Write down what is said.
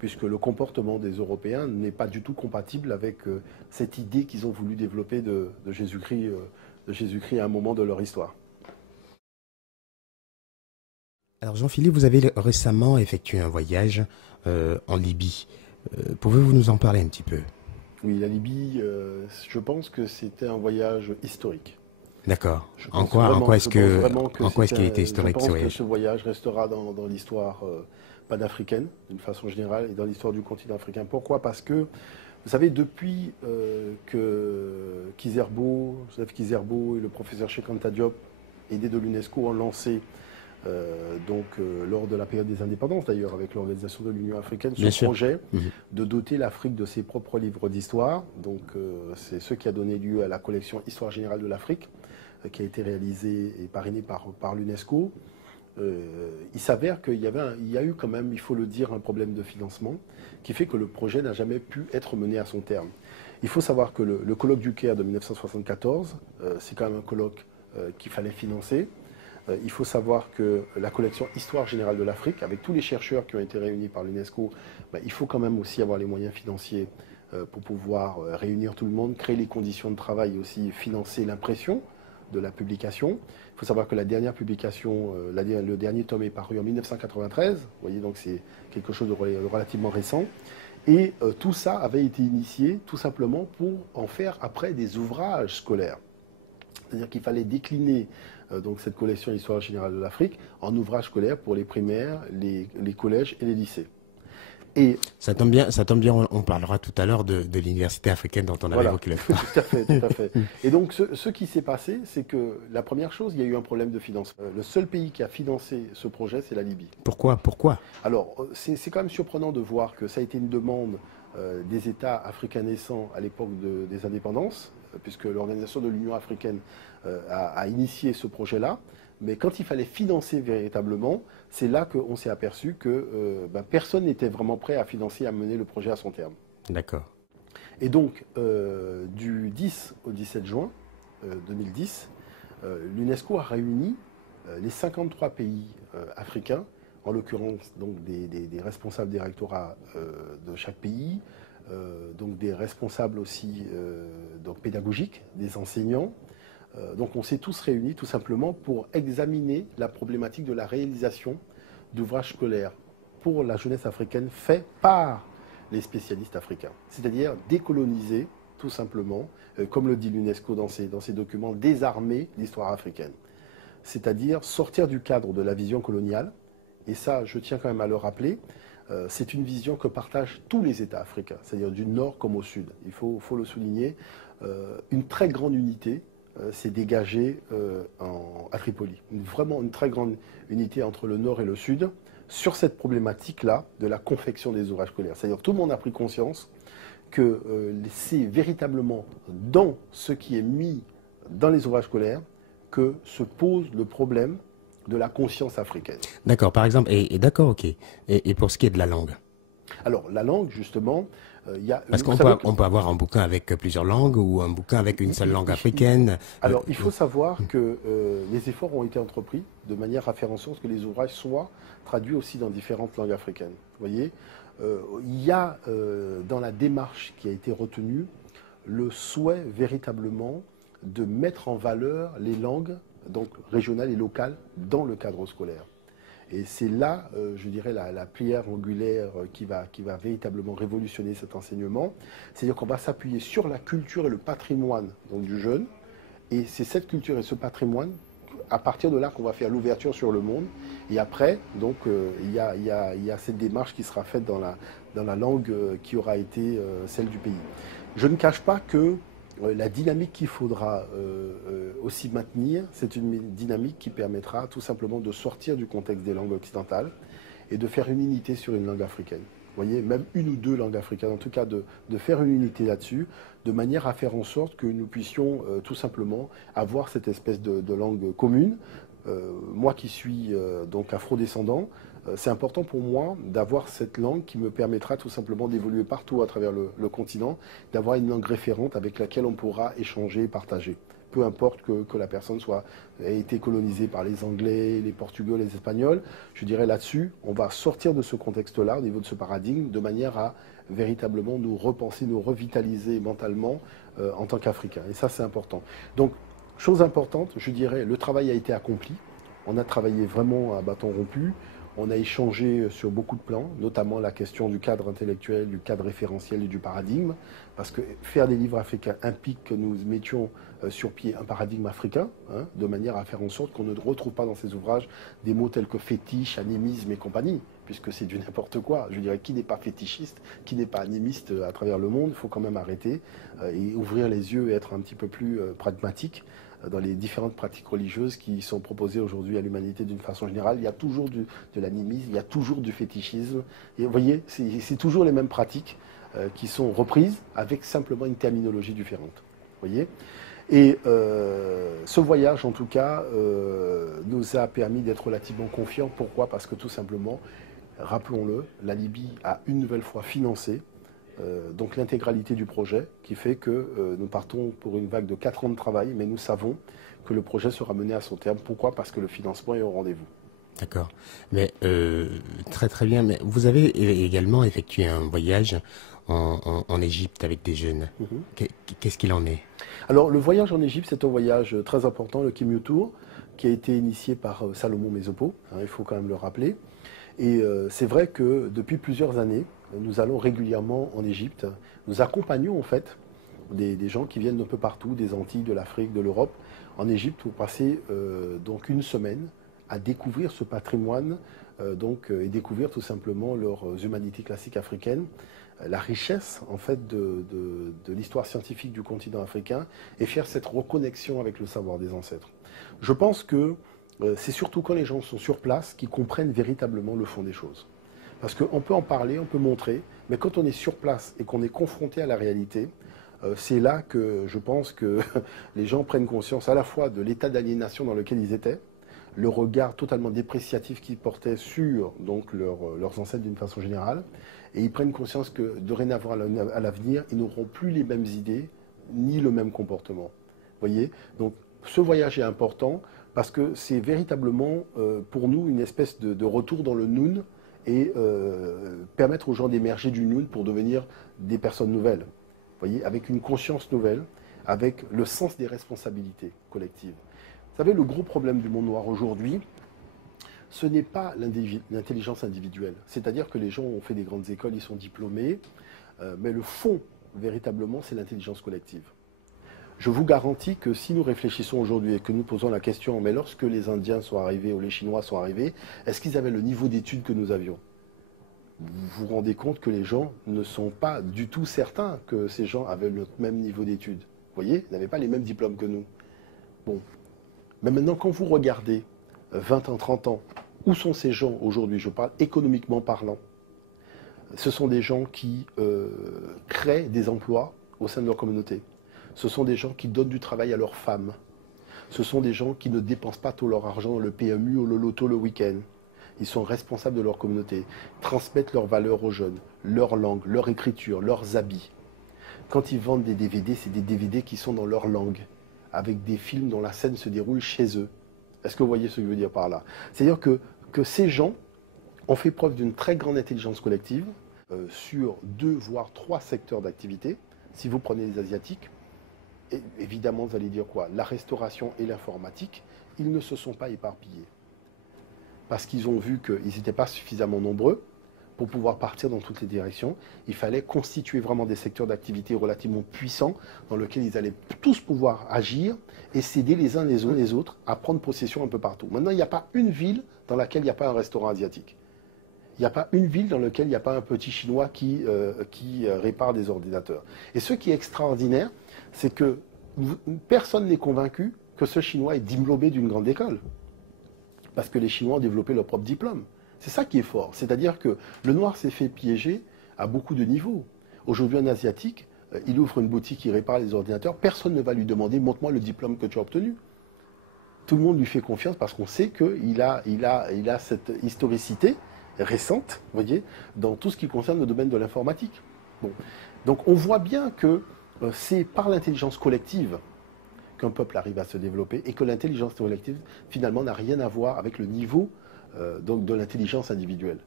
puisque le comportement des Européens n'est pas du tout compatible avec cette idée qu'ils ont voulu développer de Jésus-Christ à un moment de leur histoire. Alors Jean-Philippe, vous avez récemment effectué un voyage en Libye. Pouvez-vous nous en parler un petit peu? Oui, la Libye, je pense que c'était un voyage historique. D'accord. Je En pense quoi, vraiment, en quoi je pense vraiment que est-ce qu'il était je historique ce pense que voyage? ce voyage restera dans l'histoire panafricaine, d'une façon générale, et dans l'histoire du continent africain. Pourquoi? Parce que, vous savez, depuis que Joseph Kizerbo et le professeur Cheikh Anta Diop, aidés de l'UNESCO, ont lancé, lors de la période des indépendances d'ailleurs, avec l'organisation de l'Union africaine, Bien ce sûr. projet Mhm. de doter l'Afrique de ses propres livres d'histoire. Donc, c'est ce qui a donné lieu à la collection Histoire générale de l'Afrique, qui a été réalisée et parrainée par l'UNESCO. Il s'avère qu'il y a eu quand même, il faut le dire, un problème de financement qui fait que le projet n'a jamais pu être mené à son terme. Il faut savoir que le colloque du Caire de 1974, c'est quand même un colloque qu'il fallait financer. Il faut savoir que la collection Histoire générale de l'Afrique, avec tous les chercheurs qui ont été réunis par l'UNESCO, il faut quand même aussi avoir les moyens financiers pour pouvoir réunir tout le monde, créer les conditions de travail et aussi financer l'impression de la publication. Il faut savoir que la dernière publication, le dernier tome est paru en 1993, vous voyez, donc c'est quelque chose de relativement récent. Et tout ça avait été initié tout simplement pour en faire après des ouvrages scolaires. C'est-à-dire qu'il fallait décliner donc cette collection Histoire générale de l'Afrique en ouvrages scolaires pour les primaires, les collèges et les lycées. Et ça tombe bien, on parlera tout à l'heure de l'université africaine dont on avait évoqué la fois. Tout à fait, tout à fait. Et donc, ce qui s'est passé, c'est que la première chose, il y a eu un problème de financement. Le seul pays qui a financé ce projet, c'est la Libye. Pourquoi? Alors, c'est quand même surprenant de voir que ça a été une demande des États africains naissants à l'époque des indépendances, puisque l'organisation de l'Union africaine a initié ce projet-là. Mais quand il fallait financer véritablement, c'est là qu'on s'est aperçu que personne n'était vraiment prêt à financer, à mener le projet à son terme. D'accord. Et donc, du 10 au 17 juin 2010, l'UNESCO a réuni les 53 pays africains, en l'occurrence donc des responsables des rectorats de chaque pays, donc des responsables aussi donc pédagogiques, des enseignants. Donc on s'est tous réunis tout simplement pour examiner la problématique de la réalisation d'ouvrages scolaires pour la jeunesse africaine faits par les spécialistes africains. C'est-à-dire décoloniser tout simplement, comme le dit l'UNESCO dans ses documents, désarmer l'histoire africaine. C'est-à-dire sortir du cadre de la vision coloniale, et ça je tiens quand même à le rappeler, c'est une vision que partagent tous les États africains, c'est-à-dire du nord comme au sud. Il faut le souligner, une très grande unité s'est dégagée à Tripoli. Vraiment une très grande unité entre le nord et le sud sur cette problématique-là de la confection des ouvrages scolaires. C'est-à-dire que tout le monde a pris conscience que c'est véritablement dans ce qui est mis dans les ouvrages scolaires que se pose le problème de la conscience africaine. D'accord, par exemple, d'accord, ok. Et pour ce qui est de la langue? Alors, la langue, justement, il y a... Parce qu'on peut avoir un bouquin avec plusieurs langues ou un bouquin avec une seule langue africaine. Alors, il faut savoir que les efforts ont été entrepris de manière à faire en sorte que les ouvrages soient traduits aussi dans différentes langues africaines. Vous voyez, il y a dans la démarche qui a été retenue le souhait véritablement de mettre en valeur les langues donc régionales et locales dans le cadre scolaire. Et c'est là, je dirais, la pierre angulaire qui va véritablement révolutionner cet enseignement. C'est-à-dire qu'on va s'appuyer sur la culture et le patrimoine donc, du jeune. Et c'est cette culture et ce patrimoine, à partir de là, qu'on va faire l'ouverture sur le monde. Et après, donc, il y a cette démarche qui sera faite dans la langue qui aura été celle du pays. Je ne cache pas que la dynamique qu'il faudra aussi maintenir, c'est une dynamique qui permettra tout simplement de sortir du contexte des langues occidentales et de faire une unité sur une langue africaine. Vous voyez, même une ou deux langues africaines, en tout cas de faire une unité là-dessus, de manière à faire en sorte que nous puissions tout simplement avoir cette espèce de langue commune. Moi qui suis donc afro-descendant, c'est important pour moi d'avoir cette langue qui me permettra tout simplement d'évoluer partout à travers le continent, d'avoir une langue référente avec laquelle on pourra échanger et partager. peu importe que la personne ait été colonisée par les Anglais, les Portugais, les Espagnols. Je dirais là-dessus, on va sortir de ce contexte-là, au niveau de ce paradigme, de manière à véritablement nous repenser, nous revitaliser mentalement en tant qu'Africains. Et ça, c'est important. Donc, chose importante, je dirais, le travail a été accompli. On a travaillé vraiment à bâton rompu. On a échangé sur beaucoup de plans, notamment la question du cadre intellectuel, du cadre référentiel et du paradigme, parce que faire des livres africains implique que nous mettions sur pied un paradigme africain, hein, de manière à faire en sorte qu'on ne retrouve pas dans ces ouvrages des mots tels que fétiche, animisme et compagnie, puisque c'est du n'importe quoi. Je dirais, qui n'est pas fétichiste, qui n'est pas animiste à travers le monde, il faut quand même arrêter et ouvrir les yeux et être un petit peu plus pragmatique dans les différentes pratiques religieuses qui sont proposées aujourd'hui à l'humanité d'une façon générale. Il y a toujours de l'animisme, il y a toujours du fétichisme. Et vous voyez, c'est toujours les mêmes pratiques qui sont reprises avec simplement une terminologie différente. Vous voyez ? Et ce voyage, en tout cas, nous a permis d'être relativement confiants. Pourquoi ? Parce que tout simplement, rappelons-le, la Libye a une nouvelle fois financé donc l'intégralité du projet, qui fait que nous partons pour une vague de 4 ans de travail, mais nous savons que le projet sera mené à son terme. Pourquoi ? Parce que le financement est au rendez-vous. D'accord. Mais très très bien. Mais vous avez également effectué un voyage en Égypte avec des jeunes. Qu'est-ce qu'il en est ? Alors le voyage en Égypte, c'est un voyage très important, le Kim Tour, qui a été initié par Salomon Mesopo, hein, il faut quand même le rappeler. Et c'est vrai que depuis plusieurs années, nous allons régulièrement en Égypte. Nous accompagnons en fait des gens qui viennent d'un peu partout, des Antilles, de l'Afrique, de l'Europe, en Égypte pour passer donc une semaine à découvrir ce patrimoine et découvrir tout simplement leurs humanités classiques africaines, la richesse en fait de l'histoire scientifique du continent africain et faire cette reconnexion avec le savoir des ancêtres. Je pense que c'est surtout quand les gens sont sur place qu'ils comprennent véritablement le fond des choses. Parce qu'on peut en parler, on peut montrer, mais quand on est sur place et qu'on est confronté à la réalité, c'est là que je pense que les gens prennent conscience à la fois de l'état d'aliénation dans lequel ils étaient, le regard totalement dépréciatif qu'ils portaient sur donc, leurs ancêtres d'une façon générale, et ils prennent conscience que dorénavant à l'avenir, ils n'auront plus les mêmes idées, ni le même comportement. Vous voyez ? Donc ce voyage est important parce que c'est véritablement pour nous une espèce de retour dans le Noun et permettre aux gens d'émerger du Noun pour devenir des personnes nouvelles. Vous voyez, avec une conscience nouvelle, avec le sens des responsabilités collectives. Vous savez, le gros problème du monde noir aujourd'hui, ce n'est pas l'intelligence individuelle. C'est-à-dire que les gens ont fait des grandes écoles, ils sont diplômés, mais le fond, véritablement, c'est l'intelligence collective. Je vous garantis que si nous réfléchissons aujourd'hui et que nous posons la question, mais lorsque les Indiens sont arrivés ou les Chinois sont arrivés, est-ce qu'ils avaient le niveau d'études que nous avions ? Vous vous rendez compte que les gens ne sont pas du tout certains que ces gens avaient le même niveau d'études. Vous voyez, ils n'avaient pas les mêmes diplômes que nous. Bon. Mais maintenant, quand vous regardez 20 ans, 30 ans, où sont ces gens aujourd'hui ? Je parle économiquement parlant. Ce sont des gens qui créent des emplois au sein de leur communauté. Ce sont des gens qui donnent du travail à leurs femmes. Ce sont des gens qui ne dépensent pas tout leur argent dans le PMU ou le loto le week-end. Ils sont responsables de leur communauté, transmettent leurs valeurs aux jeunes, leur langue, leur écriture, leurs habits. Quand ils vendent des DVD, c'est des DVD qui sont dans leur langue, avec des films dont la scène se déroule chez eux. Est-ce que vous voyez ce que je veux dire par là ? C'est-à-dire que ces gens ont fait preuve d'une très grande intelligence collective sur 2 voire 3 secteurs d'activité. Si vous prenez les Asiatiques, et évidemment, vous allez dire quoi ? La restauration et l'informatique, ils ne se sont pas éparpillés. Parce qu'ils ont vu qu'ils n'étaient pas suffisamment nombreux pour pouvoir partir dans toutes les directions. Il fallait constituer vraiment des secteurs d'activité relativement puissants dans lesquels ils allaient tous pouvoir agir et s'aider les uns les autres à prendre possession un peu partout. Maintenant, il n'y a pas une ville dans laquelle il n'y a pas un restaurant asiatique. Il n'y a pas une ville dans laquelle il n'y a pas un petit Chinois qui répare des ordinateurs. Et ce qui est extraordinaire, c'est que personne n'est convaincu que ce Chinois est diplômé d'une grande école. Parce que les Chinois ont développé leur propre diplôme. C'est ça qui est fort. C'est-à-dire que le noir s'est fait piéger à beaucoup de niveaux. Aujourd'hui, un Asiatique, il ouvre une boutique, il répare les ordinateurs. Personne ne va lui demander « montre-moi le diplôme que tu as obtenu ». Tout le monde lui fait confiance parce qu'on sait qu'il a cette historicité récente, vous voyez, dans tout ce qui concerne le domaine de l'informatique. Bon. Donc on voit bien que c'est par l'intelligence collective qu'un peuple arrive à se développer et que l'intelligence collective, finalement, n'a rien à voir avec le niveau donc, de l'intelligence individuelle.